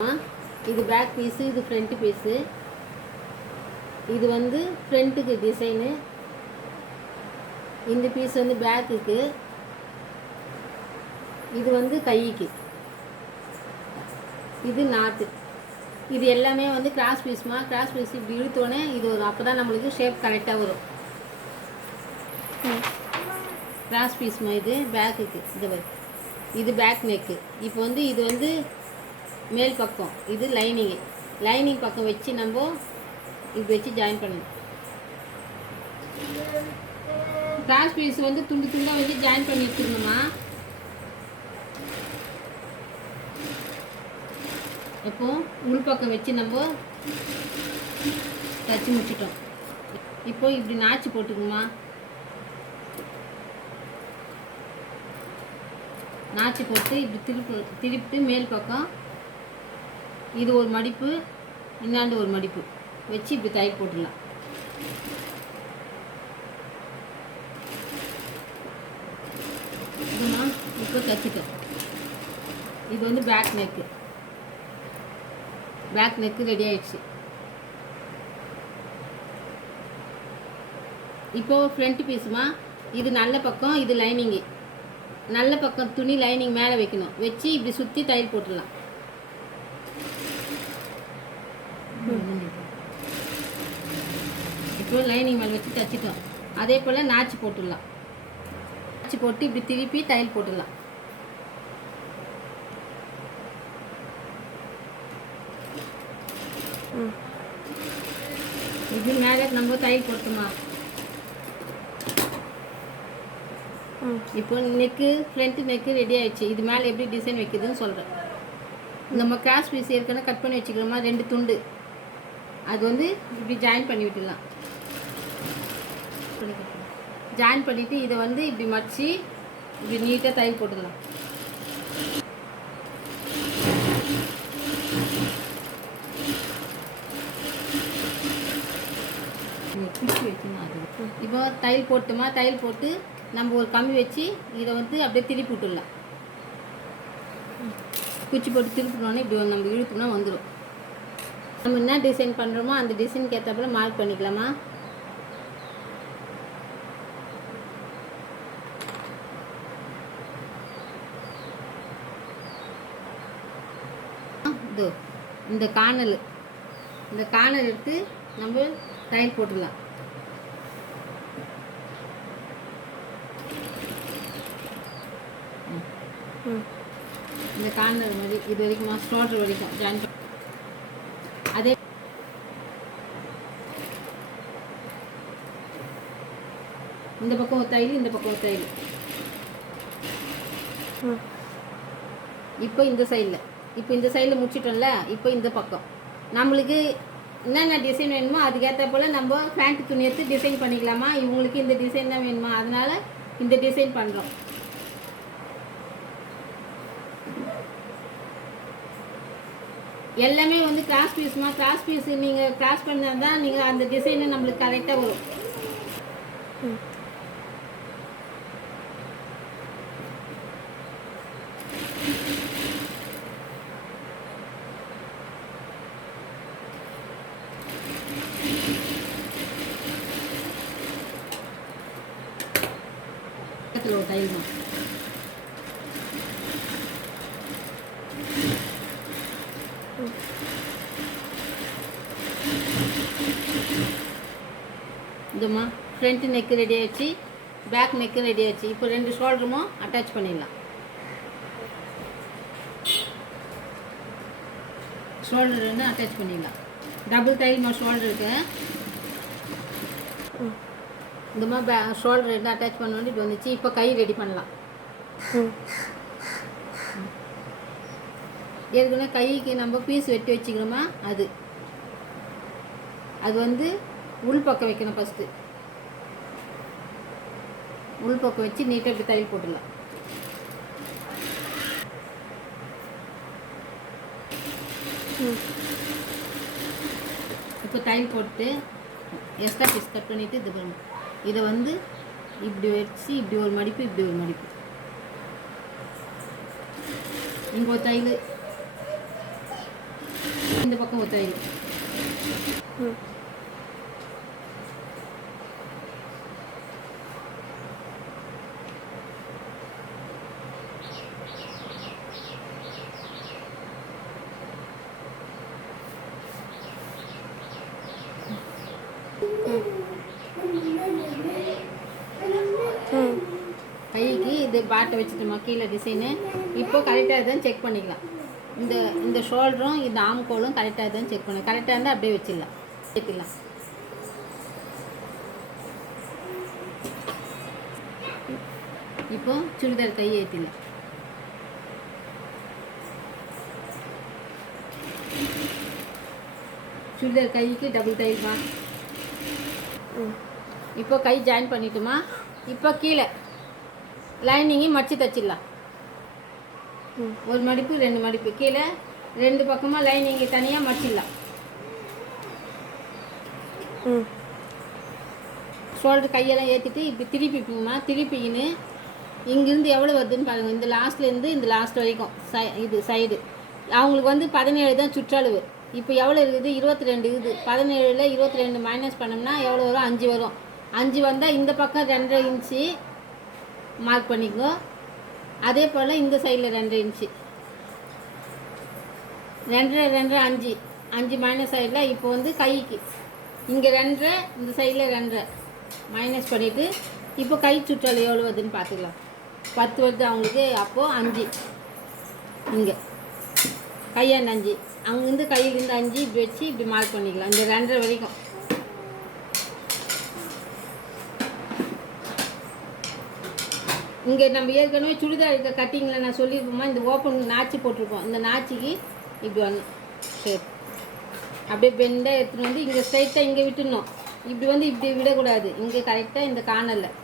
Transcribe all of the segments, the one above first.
இது back piece, இது front piece. இது வந்து ஃப்ரண்ட்டுக்கு டிசைனு, இந்த பீஸ் வந்து பேக்குக்கு, இது வந்து கைக்கு, இது நாட்டு. இது எல்லாமே வந்து கிராஸ் பீஸ்மா. கிராஸ் பீஸ் இப்படி இழுத்தோடனே இது வரும். அப்போ தான் நம்மளுக்கு ஷேப் கரெக்டாக வரும். கிராஸ் பீஸ்மா. இது பேக்குக்கு. இது பேக் நெக்கு. இப்போ வந்து இது வந்து மேல் பக்கம், இது லைனிங்கு. லைனிங் பக்கம் வச்சு நம்ம இப்படி வச்சு ஜாயின் பண்ணணும். கிராஸ் பீஸ் வந்து துண்டு துண்டாக வச்சு ஜாயின் பண்ணி வச்சுருந்தோமா. இப்போ உள் பக்கம் வச்சு நம்ம தச்சு முடிச்சிட்டோம். இப்போ இப்படி நாச்சு போட்டுக்குமா. நாச்சு போட்டு இப்படி திருப்பிட்டு மேல் பக்கம் இது ஒரு மடிப்பு, இன்னாண்டு ஒரு மடிப்பு வச்சு இப்படி தையல் போட்டுடலாம். இதுமா இப்போ தைச்சிட்டோம். இது வந்து back neck. Back neck ready ஆயிடுச்சு. இப்போது ஃப்ரண்ட் பீஸுமா. இது நல்ல பக்கம், இது லைனிங்கு. நல்ல பக்கம் துணி லைனிங் மேலே வைக்கணும். வச்சு இப்படி சுற்றி தையல் போட்டுடலாம். இப்போ லைனிங் மேலே வச்சு தைச்சிட்டோம். அதே போல் நாச்சு போட்டுடலாம். நாச்சு போட்டு இப்படி திருப்பி தையல் போட்டுடலாம். இது மேலே நம்ம தையல் போட்டுமா. இப்போ நெக்கு, ஃப்ரண்ட் நெக்கு ரெடி ஆயிடுச்சு. இது மேலே எப்படி டிசைன் வைக்கிறதுன்னு சொல்கிறேன். நம்ம கிராஸ் பீஸ் ஏற்கனவே கட் பண்ணி வச்சுக்கிறோமா, 2 துண்டு. அது வந்து இப்படி ஜாயின் பண்ணி விட்டுடலாம். ஜாயின் பண்ணிவிட்டு இதை வந்து இப்படி மடித்து இப்படி நீட்டாக தையல் போட்டுடலாம். குச்சி வச்சுமா. அது இப்போ தையல் போட்டுமா. தையல் போட்டு நம்ம ஒரு கம்பி வச்சு இதை வந்து அப்படியே திருப்பி விட்டுடலாம். குச்சி போட்டு திருப்பினோடனே இப்படி நம்ம இழுத்துனா வந்துடும். நம்ம என்ன டிசைன் பண்ணுறோமோ அந்த டிசைனுக்கு ஏற்றப்பல மார்க் பண்ணிக்கலாமா. இதோ இந்த கார்னர் எடுத்து நம்ம தையல் போட்டுடலாம். இந்த கார்னர் மாதிரி இது வரைக்கும் ஷோல்டர் வரைக்கும் ஜாயின் பண்ணி அதே இந்த பக்கம் ஒரு தையல், இந்த பக்கம் ஒரு தையல். இப்போ இந்த சைடில் முடிச்சிட்டோம்ல. இப்போ இந்த பக்கம் நம்மளுக்கு என்னென்ன டிசைன் வேணுமோ அதுக்கேற்ற போல் நம்ம பேண்ட் துணி எடுத்து டிசைன் பண்ணிக்கலாமா. இவங்களுக்கு இந்த டிசைன் தான் வேணுமா, அதனால் இந்த டிசைன் பண்ணுறோம். எல்லாமே வந்து கிராஸ் பீஸ்மா. கிராஸ் பீஸ் நீங்கள் கிராஸ் பண்ணால் தான் நீங்கள் அந்த டிசைனை நம்மளுக்கு கரெக்டாக வரும். ஒரு தையல் தான். இதுமா ஃப்ரண்ட் நெக்கு ரெடி ஆகிடுச்சு, பேக் நெக்கு ரெடி ஆகிடுச்சு. இப்போ 2 ஷோல்டருமோ அட்டாச் பண்ணிடலாம். ஷோல்டர் 2 அட்டாச் பண்ணிடலாம். டபுள் தையல்மா ஷோல்டருக்கு. இந்தமா ஷோல்டர் 2 அட்டாச் பண்ணோன்னு இப்படி வந்துச்சு. இப்போ கை ரெடி பண்ணலாம். ஏற்கனவே கைக்கு நம்ம பீஸ் வெட்டி வச்சுக்கிறோமா, அது வந்து உள் பக்கம் வைக்கணும். ஃபஸ்ட்டு உள் பக்கம் வச்சு நீட்டாக இப்படி தையல் போட்டுடலாம். இப்போ தையல் போட்டு எக்ஸ்ட்ரா பீஸ் கட் பண்ணிவிட்டு இது பண்ணணும். இதை வந்து இப்படி வச்சு இப்படி ஒரு மடிப்பு, இப்படி ஒரு மடிப்பு. இங்கே ஒரு தையல் பக்கம் ஒரு தையல். கைக்கு இது பாட்டை வச்சுட்டோமா கீழே டிசைனு. இப்போ கரெக்டாக தான் செக் பண்ணிக்கலாம். இந்த இந்த ஷோல்டரும் இந்த ஆம்கோலும் கரெக்டாக தான் செக் பண்ணி, கரெக்டாக இருந்தால் அப்படியே வச்சிடலாம், ஏற்றிடலாம். இப்போ சுடிதார் கையை ஏற்றிடலாம். சுடிதார் கைக்கு டபுள் தையல்மா. இப்போ கை ஜாயின் பண்ணிட்டோமா. இப்போ கீழே லைனிங்கையும் மடித்து தைச்சிடலாம். ஒரு மடிப்பு 2 மடிப்பு கீழே 2 பக்கமாக லைனிங்கை தனியாக மடிச்சிடலாம். ஷோல்டர் கையெல்லாம் ஏற்றிட்டு இப்படி திருப்பிப்போமா. திருப்பிக்கின்னு இங்கேருந்து எவ்வளோ வருதுன்னு பாருங்கள். இந்த லாஸ்ட்லேருந்து இந்த லாஸ்ட் வரைக்கும் இது சைடு அவங்களுக்கு வந்து 17 தான் சுற்றளவு. இப்போ எவ்வளோ இருக்குது? 22 இருக்குது. 17ல் 22 மைனஸ் பண்ணோம்னா எவ்வளோ வரும்? 5 வரும். 5 வந்தால் இந்த பக்கம் 2.5 இன்ச்சு மார்க் பண்ணிக்கோ. அதே போல் இந்த சைடில் 2.5 இன்ச்சு, 2.5 5 மைனஸ் சைடில். இப்போ வந்து கைக்கு இங்கே 2.5, இந்த சைடில் 2.5 மைனஸ் பண்ணிவிட்டு இப்போ கை சுற்றளவு எவ்வளோ வருதுன்னு பார்த்துக்கலாம். 10 வருது அவங்களுக்கு. அப்போது 5 இங்கே கையாண்டு 5, அங்கேருந்து கையிலேருந்து 5 இப்படி வச்சு இப்படி மார்க் பண்ணிக்கலாம். இந்த 2.5 வரைக்கும். இங்கே நம்ம ஏற்கனவே சுடிதார் இருக்க கட்டிங்கில் நான் சொல்லியிருப்போமா, இந்த ஓப்பன் நாச்சி போட்டிருப்போம். இந்த நாச்சிக்கு இப்படி வரணும் ஷேப். அப்படியே பெண்டாக எடுத்துகிட்டு வந்து இங்கே ஸ்ட்ரைட்டாக இங்கே விட்டுடணும். இப்படி வந்து இப்படி விடக்கூடாது. இங்கே கரெக்டாக இந்த கார்னரில்.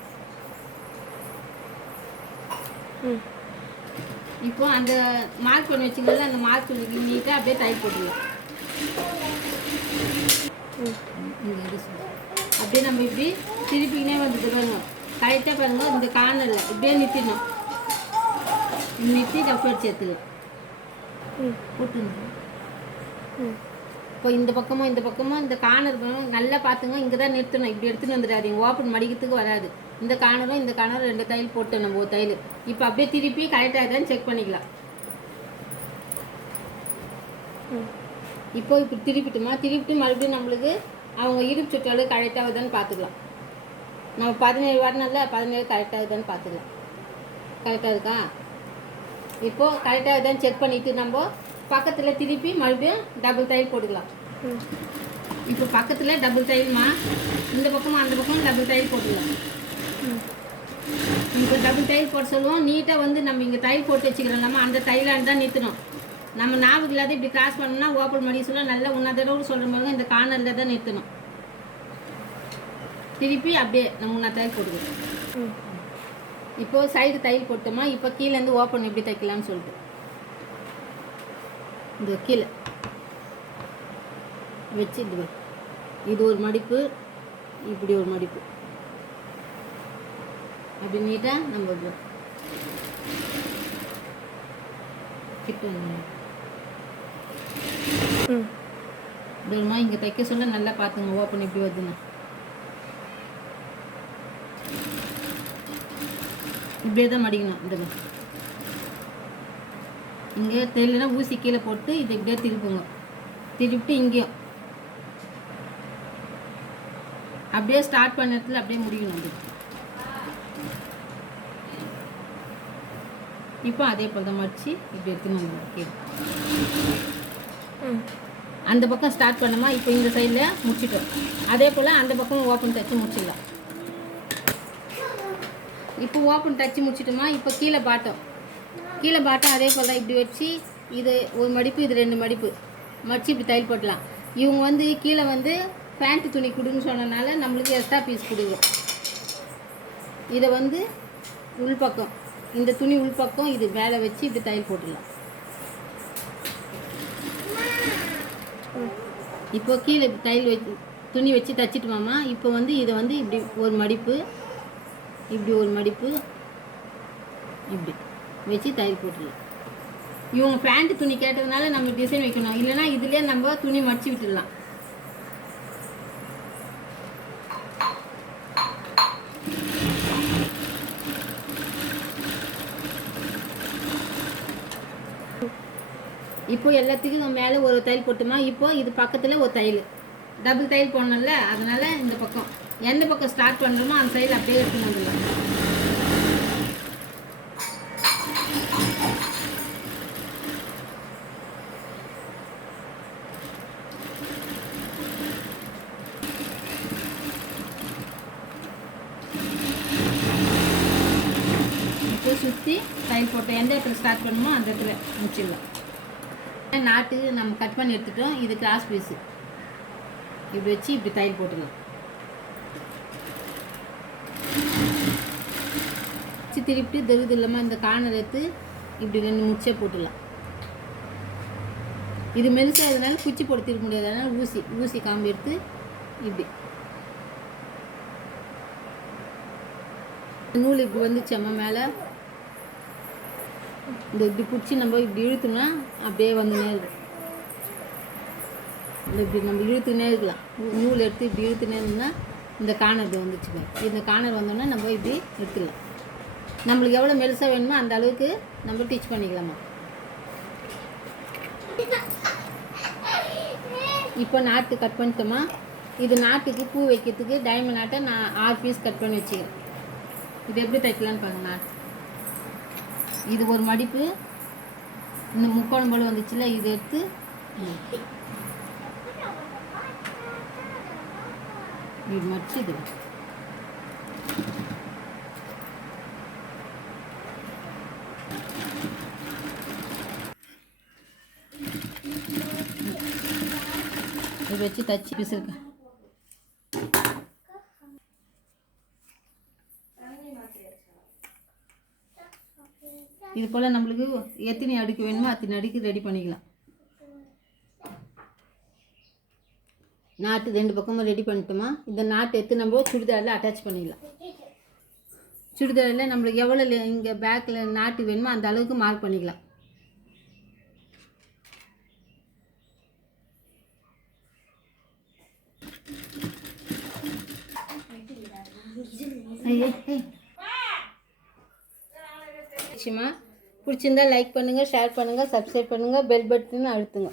இப்போ அந்த மார்க் பண்ணி வச்சுக்கல, அந்த மார்க் பண்ணி நீட்டாக அப்படியே டைட் போட்டுக்கலாம். அப்படியே நம்ம இப்படி திருப்பிக்கினே வந்துட்டு பாருங்க. கரெக்டாக பாருங்கள், இந்த கார்னரில் இப்படியே நிறுத்திடணும். நிறுத்தி டஃப் அடிச்சு எடுத்துக்கலாம். போட்டுங்க. இப்போ இந்த பக்கமும் இந்த கார்னர் நல்லா பார்த்துங்க. இங்கே தான் நிறுத்தணும். இப்படி எடுத்துன்னு வந்துடாதீங்க. ஓப்பன் மடிக்கிறதுக்கு வராது. இந்த கார்னரும் 2 தையல் போட்டு நம்ம ஒரு தையல். இப்போ அப்படியே திருப்பி கரெக்டாக தான் செக் பண்ணிக்கலாம். இப்போ இப்படி திருப்பிட்டு மறுபடியும் நம்மளுக்கு அவங்க இடுப்பு சுற்றளவு கரெக்டாக வருதான்னு பார்த்துக்கலாம். நம்ம 17 வரணும்ல, 17 கரெக்டாக இருக்குதான்னு பார்த்துக்கலாம். கரெக்டாக இருக்கா? இப்போது கரெக்டாக இருக்குதான்னு செக் பண்ணிவிட்டு நம்ம பக்கத்தில் திருப்பி மறுபடியும் டபுள் தையல் போட்டுக்கலாம். இப்போ பக்கத்தில் டபுள் தையல்மா. இந்த பக்கமும் அந்த பக்கமும் டபுள் தையல் போட்டுக்கலாம். இப்போ டபுள் தையல் போட சொல்லுவோம். நீட்டாக வந்து நம்ம இங்கே தையல் போட்டு வச்சுக்கிறோம். நம்ம அந்த தையலாண்டு தான் நிறுத்தணும். நம்ம ஞாபகம் இல்லாத இப்படி கிராஸ் பண்ணோம்னா ஓப்பன் மடி சொல்ல நல்லா உன்னதோடு சொல்கிற மாதிரி இந்த கார்னரில் தான் நிறுத்தணும். திருப்பி அப்படியே நம்ம உன்ன தையல் போட்டுக்கிறோம். இப்போது சைடு தையல் போட்டோமா. இப்போ கீழேருந்து ஓப்பன் எப்படி தைக்கலாம்னு சொல்லிட்டு இந்த கீழே வச்சு இது ஒரு மடிப்பு, இப்படி ஒரு மடிப்பு, அப்படி நீட்டாக நம்ம கிட்ட இங்கே தைக்க சொல்ல நல்லா பார்த்துங்க. ஓப்பன் எப்படி வருதுன்னு இப்படியே தான் மடிக்கணும். இந்த இங்கே தெரியலனா ஊசி கீழே போட்டு இதை இப்படியே திருப்புங்க. திருப்பிட்டு இங்கேயும் அப்படியே ஸ்டார்ட் பண்ண இடத்துல அப்படியே முடிக்கணும். அப்படி இப்போ அதே போல் தான் மடித்து இப்படி எடுத்துன்னு கீழே அந்த பக்கம் ஸ்டார்ட் பண்ணோமா. இப்போ இந்த சைடில் முடிச்சிட்டோம். அதே போல் அந்த பக்கம் ஓப்பன் தைச்சி முடிச்சிடலாம். இப்போ ஓப்பன் தைச்சி முடிச்சிட்டோமா. இப்போ கீழே பாட்டம் அதே போல் தான் இப்படி வச்சு இது ஒரு மடிப்பு, இது 2 மடிப்பு மடித்து இப்படி தையல் போட்டலாம். இவங்க வந்து கீழே வந்து பேண்ட் துணி கொடுன்னு சொன்னனால நம்மளுக்கு எக்ஸ்ட்ரா பீஸ் கொடுக்கும். இதை வந்து உள்பக்கம், இந்த துணி உள்பக்கம் இது மேலே வச்சு இப்படி தையல் போட்டுடலாம். இப்போ கீழே தையல் வச்சு துணி வச்சு தைச்சிட்டுமாம்மா. இப்போ வந்து இதை வந்து இப்படி ஒரு மடிப்பு, இப்படி ஒரு மடிப்பு, இப்படி வச்சு தையல் போட்டுடலாம். இவங்க பேண்ட் துணி கேட்டதுனால நம்ம டிசைன் வைக்கணும், இல்லைன்னா இதுலேயே நம்ம துணி மடிச்சு விட்டுடலாம். இப்போ எல்லாத்துக்கும் மேலே ஒரு தையல் போட்டுமா. இப்போ இது பக்கத்தில் ஒரு தையல், டபுள் தையல் போடணும்ல, அதனால் இந்த பக்கம் எந்த பக்கம் ஸ்டார்ட் பண்ணுறோமோ அந்த தையல் அப்படியே எடுத்துன்னு வந்துடலாம். இப்போ சுற்றி தையல் போட்டோம், எந்த இடத்துல ஸ்டார்ட் பண்ணணுமோ அந்த இடத்துல முடிச்சிடலாம். நாட்டு நம்ம கட் பண்ணி எடுத்துட்டோம், இது கிராஸ் பீஸு. இப்படி வச்சு இப்படி தையல் போட்டுக்கலாம். திருப்பி தெருது இல்லாமல் இந்த கார்னர் எடுத்து இப்படி 2 முடிச்சே போட்டுடலாம். இது மெலிசாதனால குச்சி போட்டு திருப்ப முடியாது, அதனால் ஊசி காம்பு எடுத்து இப்படி நூல் இப்படி வந்துச்சம்மா மேலே. இந்த இப்படி பிடிச்சி நம்ம இப்படி இழுத்தோம்னா அப்படியே வந்துனே இருக்கும். இப்படி நம்ம இழுத்துனே இருக்கலாம். நூல் எடுத்து இப்படி இழுத்துனே இருந்தோம்னா இந்த கார்னர் இப்படி வந்துச்சுங்க. இந்த கார்னர் வந்தோம்னா நம்ம இப்படி எடுத்துடலாம். நம்மளுக்கு எவ்வளோ மெலிசாக வேணுமோ அந்த அளவுக்கு நம்ம டிச் பண்ணிக்கலாமா. இப்போ நாட்டு கட் பண்ணிட்டோமா. இது நாட்டுக்கு பூ வைக்கிறதுக்கு டைமண்ட் நாட்டை நான் 6 பீஸ் கட் பண்ணி வச்சுக்கிறேன். இது எப்படி தைக்கலான்னு பாருங்க. நாட்டு இது ஒரு மடிப்பு, இந்த முக்கோணம் போல் வந்துச்சுல, இது எடுத்து இப்படி மடிச்சு இது வச்சு தச்சு பிசுருக்கேன். இது போல் நம்மளுக்கு எத்தனை அடுக்கு வேணுமோ அத்தனை அடுக்கு ரெடி பண்ணிக்கலாம். நாட்டு 2 பக்கமும் ரெடி பண்ணிட்டோமா. இந்த நாட்டு எடுத்து நம்ம சுடிதாரில் அட்டாச் பண்ணிடலாம். சுடிதாரில் நம்மளுக்கு எவ்வளோ இங்கே பேக்கில் நாட்டு வேணுமோ அந்த அளவுக்கு மார்க் பண்ணிக்கலாம். பிடிச்சிருந்தா லைக் பண்ணுங்கள், ஷேர் பண்ணுங்கள், சப்ஸ்கிரைப் பண்ணுங்கள், பெல் பட்டன் அழுத்துங்க.